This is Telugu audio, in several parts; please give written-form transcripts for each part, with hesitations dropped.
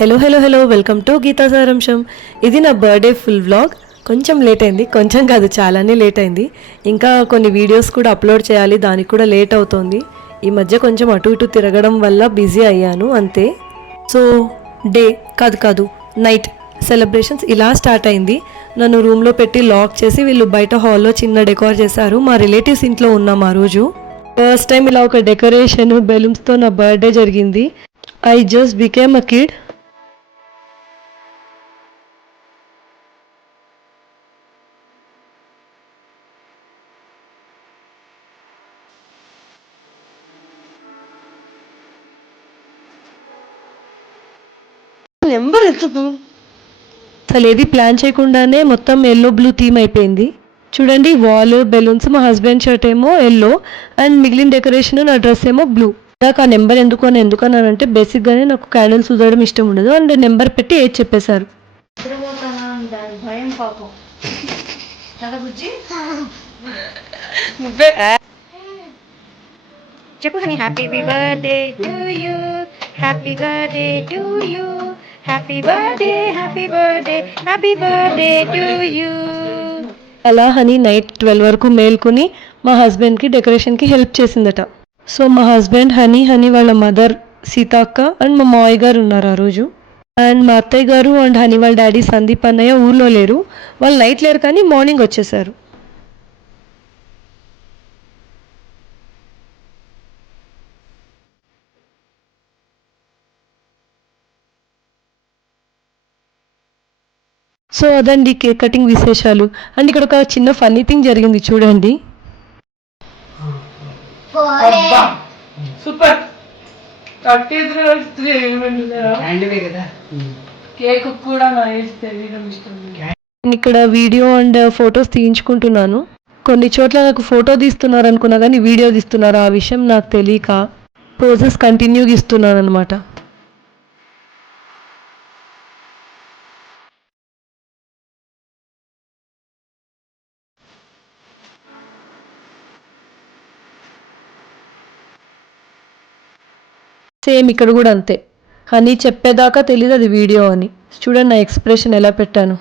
Hello hello hello welcome to Geetha Saramsam. ఇది నా బర్త్డే ఫుల్ వ్లాగ్. కొంచెం లేట్ అయింది, కొంచెం కాదు చాలానే లేట్ అయింది. ఇంకా కొన్ని వీడియోస్ కూడా అప్లోడ్ చేయాలి, దానికి కూడా లేట్ అవుతుంది. ఈ మధ్య కొంచెం అటు ఇటు తిరగడం వల్ల బిజీ అయ్యాను అంతే. సో డే కాదు నైట్ సెలబ్రేషన్స్ ఇలా స్టార్ట్ అయింది. నన్ను రూమ్లో పెట్టి లాక్ చేసి వీళ్ళు బయట హాల్లో చిన్న డెకోర్ చేశారు. మా రిలేటివ్స్ ఇంట్లో ఉన్నాం ఆ రోజు. ఫస్ట్ టైం ఇలా ఒక డెకరేషన్ బెలూన్స్తో నా బర్త్డే జరిగింది. I just became a kid. Number అసలు ఏది ప్లాన్ చేయకుండానే మొత్తం ఎల్లో బ్లూ థీమ్ అయిపోయింది. చూడండి, వాల్ బెలూన్స్, మా హస్బెండ్ షర్ట్ ఏమో ఎల్లో అండ్ మిగిలిన డెకరేషన్ నా డ్రెస్ ఏమో బ్లూ. నాకు ఆ నెంబర్ ఎందుకన్నానంటే బేసిక్గానే నాకు క్యాండిల్స్ ఉదడం ఇష్టం ఉండదు అండ్ నెంబర్ పెట్టి ఏది చెప్పేశారు. చెప్పు honey, happy birthday to you, happy birthday to you, happy birthday, happy birthday, happy birthday to you. అలా హనీ నైట్ 12 వరకు మేల్కొని మా హస్బెండ్కి డెకరేషన్కి హెల్ప్ చేసిందట. సో మా హస్బెండ్ హనీ వాళ్ళ మదర్ సీతాక్క అండ్ మా మావయ్య గారు ఉన్నారు ఆ రోజు. అండ్ మా అత్తయ్య గారు అండ్ హనీ వాళ్ళ డాడీ సందీప్ అన్నయ్య ఊర్లో లేరు. వాళ్ళు నైట్ లేరు కానీ మార్నింగ్ వచ్చేసారు. సో అదండి కేక్ కటింగ్ విశేషాలు. అండ్ ఇక్కడ ఒక చిన్న ఫన్నీ థింగ్ జరిగింది చూడండి. సూపర్ కేక్ కూడా ఇక్కడ వీడియో అండ్ ఫొటోస్ తీయించుకుంటున్నాను. కొన్ని చోట్ల నాకు ఫోటో తీస్తున్నారు అనుకున్నా కానీ వీడియో తీస్తున్నారు, ఆ విషయం నాకు తెలియక ప్రాసెస్ కంటిన్యూగా ఇస్తున్నాను అనమాట. సేమ్ ఇక్కడ కూడా అంతే. హనీ చెప్పేదాకా తెలీదు అది వీడియో అని. చూడండి నా ఎక్స్ప్రెషన్ ఎలా పెట్టాను.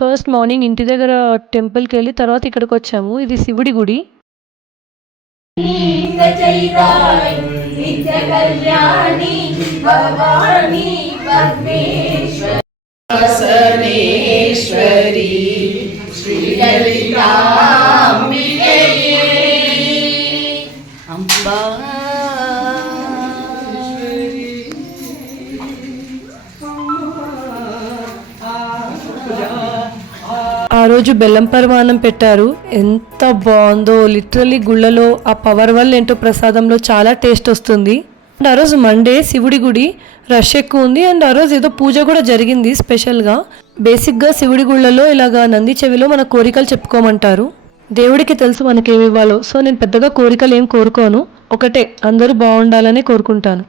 ఫస్ట్ మార్నింగ్ ఇంటి దగ్గర టెంపుల్కి వెళ్ళి తర్వాత ఇక్కడికి వచ్చాము. ఇది శివుడి గుడి. ఆ రోజు బెల్లం పరమాన్నం పెట్టారు, ఎంత బాగుందో. లిటరలీ గుళ్ళలో ఆ పవర్ వల్ల ఏంటో ప్రసాదంలో చాలా టేస్ట్ వస్తుంది. అండ్ ఆ రోజు మండే శివుడి గుడి రష్ ఎక్కువ ఉంది. అండ్ ఆ రోజు ఏదో పూజ కూడా జరిగింది స్పెషల్గా. బేసిక్గా శివుడి గుళ్ళలో ఇలాగా నంది చెవిలో మన కోరికలు చెప్పుకోమంటారు. దేవుడికి తెలుసు మనకేమి ఇవ్వాలో. సో నేను పెద్దగా కోరికలు ఏం కోరుకోను, ఒకటే అందరూ బాగుండాలనే కోరుకుంటాను.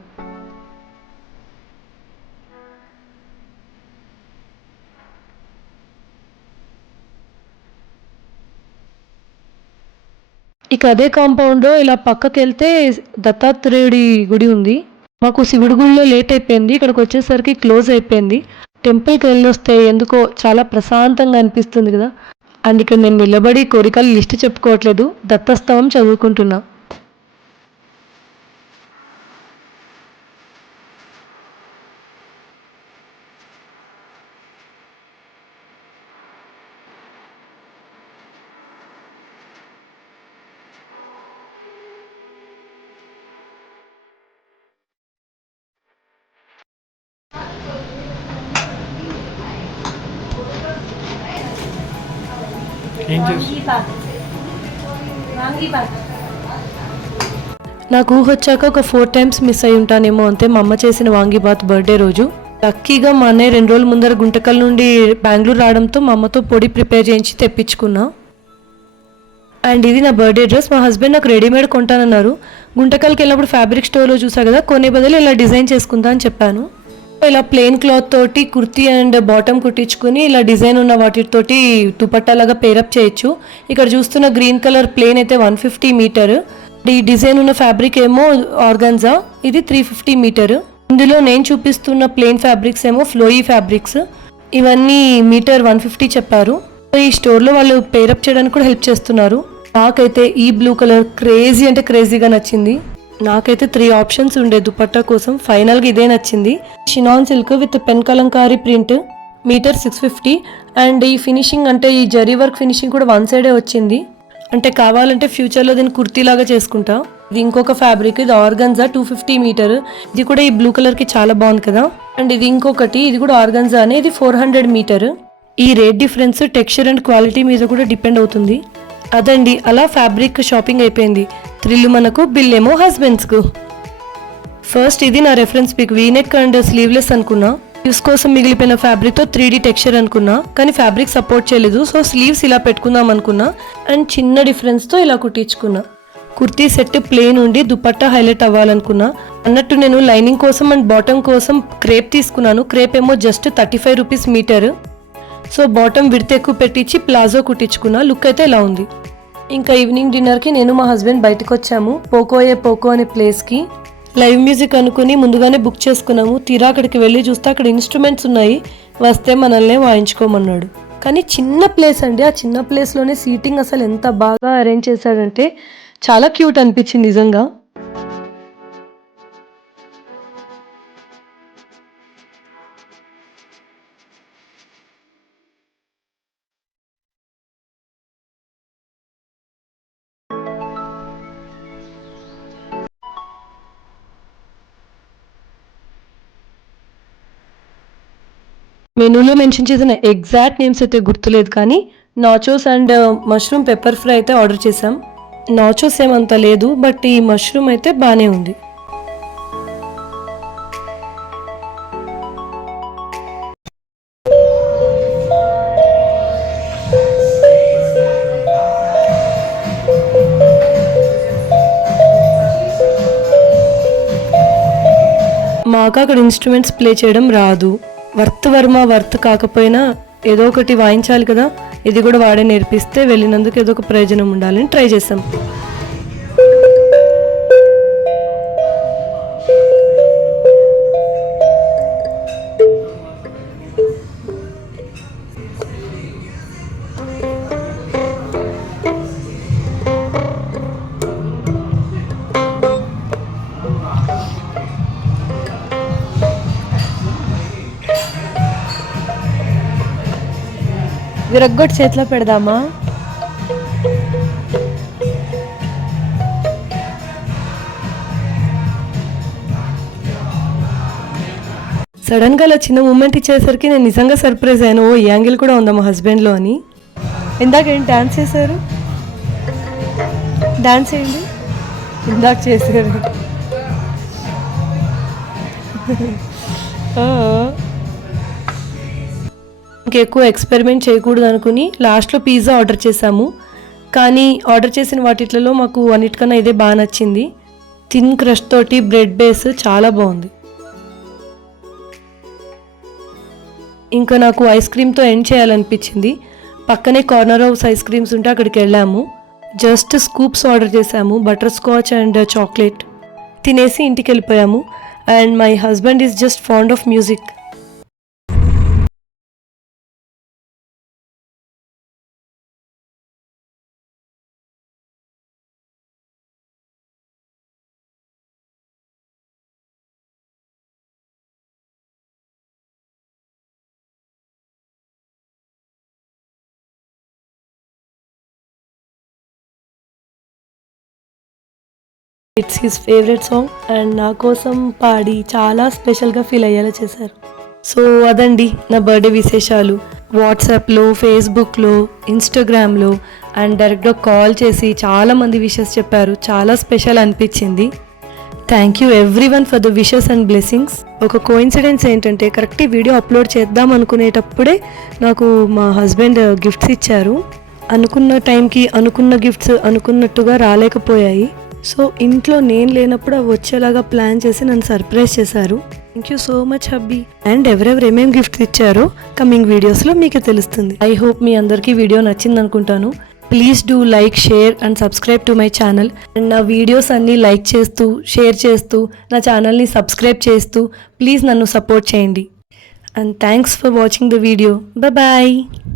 ఇక అదే కాంపౌండ్లో ఇలా పక్కకి వెళ్తే దత్తాత్రేయుడి గుడి ఉంది. మాకు శివుడి గుడిలో లేట్ అయిపోయింది, ఇక్కడికి వచ్చేసరికి క్లోజ్ అయిపోయింది. టెంపుల్కి వెళ్ళొస్తే ఎందుకో చాలా ప్రశాంతంగా అనిపిస్తుంది కదా. అండ్ ఇక్కడ నేను నిలబడి కోరికలు లిస్ట్ చెప్పుకోవట్లేదు, దత్తస్తవం చదువుకుంటున్నా. నాకు ఊహ వచ్చాక ఒక 4 times మిస్ అయి ఉంటానేమో అంతే. మా అమ్మ చేసిన వాంగీబాత్ బర్త్డే రోజు లక్కీగా మా అన్నయ్య 2 రోజుల ముందర గుంటకల్ నుండి బెంగళూరు రావడంతో మా అమ్మతో పొడి ప్రిపేర్ చేయించి తెప్పించుకున్నా. అండ్ ఇది నా బర్త్డే డ్రెస్. మా హస్బెండ్ నాకు రెడీమేడ్ కొంటానన్నారు. గుంటకల్కి వెళ్ళినప్పుడు ఫ్యాబ్రిక్ స్టోర్లో చూసా కదా, కొనే బదులు ఇలా డిజైన్ చేసుకుందా అని చెప్పాను. ఇలా ప్లెయిన్ క్లాత్ తోటి కుర్తీ అండ్ బాటమ్ కుట్టించుకుని ఇలా డిజైన్ ఉన్న వాటితోటి దుపట్టాలాగా పేరప్ చేయొచ్చు. ఇక్కడ చూస్తున్న గ్రీన్ కలర్ ప్లెయిన్ అయితే 150 మీటర్, ఈ డిజైన్ ఉన్న ఫ్యాబ్రిక్ ఏమో ఆర్గాన్జా, ఇది 350 మీటర్. ఇందులో నేను చూపిస్తున్న ప్లెయిన్ ఫ్యాబ్రిక్స్ ఏమో ఫ్లోయీ ఫ్యాబ్రిక్స్, ఇవన్నీ మీటర్ 150 చెప్పారు. ఈ స్టోర్లో వాళ్ళు పేరప్ చేయడానికి కూడా హెల్ప్ చేస్తున్నారు. నాకైతే ఈ బ్లూ కలర్ క్రేజీ అంటే క్రేజీగా నచ్చింది. నాకైతే 3 ఆప్షన్స్ ఉండే దుపట్టా కోసం, ఫైనల్గా ఇదే నచ్చింది. Chinon silk with pen kalamkari print, metre 650. And ఈ ఫినిషింగ్ అంటే ఈ జరీ వర్క్ ఫినిషింగ్ కూడా వన్ సైడే వచ్చింది. అంటే కావాలంటే ఫ్యూచర్లో దీన్ని కుర్తీలాగా చేసుకుంటా. ఇది ఇంకొక ఫ్యాబ్రిక్, ఇది ఆర్గన్జా 250 మీటర్. ఇది కూడా ఈ బ్లూ కలర్కి చాలా బాగుంది కదా. అండ్ ఇది ఇంకొకటి, ఇది కూడా ఆర్గన్జా అనే, ఇది 400 మీటర్. ఈ rate difference texture and quality మీద కూడా డిపెండ్ అవుతుంది. అదండి, అలా ఫ్యాబ్రిక్ షాపింగ్ అయిపోయింది. థ్రిల్ మనకు, బిల్ ఏమో హస్బెండ్స్కు. ఫస్ట్ ఇది నా reference pic, V neck and sleeveless అనుకున్నా. యూస్ కోసం మిగిలిపోయిన ఫ్యాబ్రిక్తో 3D టెక్స్చర్ అనుకున్నా, కానీ ఫ్యాబ్రిక్ సపోర్ట్ చేయలేదు. సో స్లీవ్స్ ఇలా పెట్టుకుందాం అనుకున్నా అండ్ చిన్న డిఫరెన్స్తో ఇలా కుట్టించుకున్నా. కుర్తీ సెట్ ప్లెయిన్ ఉండి దుపట్టా హైలైట్ అవ్వాలనుకున్నా. అన్నట్టు నేను లైనింగ్ కోసం అండ్ బాటమ్ కోసం క్రేప్ తీసుకున్నాను. క్రేప్ ఏమో just 35 rupees metre. So bottom విడత ఎక్కువ పెట్టించి ప్లాజో కుట్టించుకున్నా. లుక్ అయితే ఇలా ఉంది. ఇంకా ఈవినింగ్ డిన్నర్కి నేను మా హస్బెండ్ బయటకు వచ్చాము, పోకో అనే ప్లేస్కి. లైవ్ మ్యూజిక్ అనుకుని ముందుగానే బుక్ చేసుకున్నాము. తీరా అక్కడికి వెళ్ళి చూస్తే అక్కడ ఇన్స్ట్రుమెంట్స్ ఉన్నాయి, వస్తే మనల్నే వాయించుకోమన్నాడు. కానీ చిన్న ప్లేస్ అండి, ఆ చిన్న ప్లేస్లోనే సీటింగ్ అసలు ఎంత బాగా అరేంజ్ చేశాడంటే చాలా క్యూట్ అనిపించింది నిజంగా. మెనూలో మెన్షన్ చేసిన ఎగ్జాక్ట్ నేమ్స్ అయితే గుర్తులేదు, కానీ nachos and mushroom pepper fry అయితే ఆర్డర్ చేసాం. నాచోస్ ఏమంత లేదు, బట్ ఈ మష్రూమ్ అయితే బాగానే ఉంది. మాకు అక్కడ ఇన్స్ట్రుమెంట్స్ ప్లే చేయడం రాదు. వర్త్ కాకపోయినా ఏదో ఒకటి వాయించాలి కదా, ఇది కూడా వాడే నేర్పిస్తే వెళ్ళినందుకు ఏదో ఒక ప్రయోజనం ఉండాలని ట్రై చేసాం. విరగ్గొట్టి చేతిలో పెడదామా? సడన్గా అలా చిన్న మూమెంట్ ఇచ్చేసరికి నేను నిజంగా సర్ప్రైజ్ అయ్యాను. ఓ, ఈ యాంగిల్ కూడా ఉందా మా హస్బెండ్లో అని. ఇందాక ఏంటి డాన్స్ చేశారు? డాన్స్ చేయండి. ఇందాక చేశారు. ఇంకెక్కువ ఎక్స్పెరిమెంట్ చేయకూడదు అనుకుని లాస్ట్లో పిజ్జా ఆర్డర్ చేసాము. కానీ ఆర్డర్ చేసిన వాటిలో మాకు అన్నిటికన్నా ఇదే బాగా నచ్చింది. థిన్ క్రష్ తోటి బ్రెడ్ బేస్ చాలా బాగుంది. ఇంకా నాకు ఐస్ క్రీమ్తో ఎండ్ చేయాలనిపించింది. పక్కనే కార్నర్ హౌస్ ఐస్ క్రీమ్స్ ఉంటే అక్కడికి వెళ్ళాము. జస్ట్ స్కూప్స్ ఆర్డర్ చేసాము, బటర్ స్కాచ్ అండ్ చాక్లెట్. తినేసి ఇంటికి వెళ్ళిపోయాము. And my husband is just fond of music. It's his favourite song and నా కోసం పాడి చాలా స్పెషల్గా ఫీల్ అయ్యేలా చేశారు. సో అదండి నా బర్త్డే విశేషాలు. వాట్సాప్లో, ఫేస్బుక్లో, ఇన్స్టాగ్రామ్లో అండ్ డైరెక్ట్గా కాల్ చేసి చాలామంది విషెస్ చెప్పారు. చాలా స్పెషల్ అనిపించింది. Thank you everyone for the wishes and blessings. ఒక కోఇన్సిడెన్స్ ఏంటంటే కరెక్ట్ ఈ వీడియో అప్లోడ్ చేద్దాం అనుకునేటప్పుడే నాకు మా హస్బెండ్ గిఫ్ట్స్ ఇచ్చారు. అనుకున్న టైంకి అనుకున్న గిఫ్ట్స్ అనుకున్నట్టుగా రాలేకపోయాయి. సో ఇంట్లో నేను లేనప్పుడు అవి వచ్చేలాగా ప్లాన్ చేసి నన్ను సర్ప్రైజ్ చేశారు. Thank you so much hubby. And ఎవరెవరు ఏమేమి గిఫ్ట్ ఇచ్చారో కమింగ్ వీడియోస్లో మీకు తెలుస్తుంది. ఐ హోప్ మీ అందరికీ వీడియో నచ్చింది అనుకుంటాను. Please do like, share and subscribe to my channel. And నా వీడియోస్ అన్నీ లైక్ చేస్తూ, షేర్ చేస్తూ, నా ఛానల్ని సబ్స్క్రైబ్ చేస్తూ ప్లీజ్ నన్ను సపోర్ట్ చేయండి. And thanks for watching the video. Bye.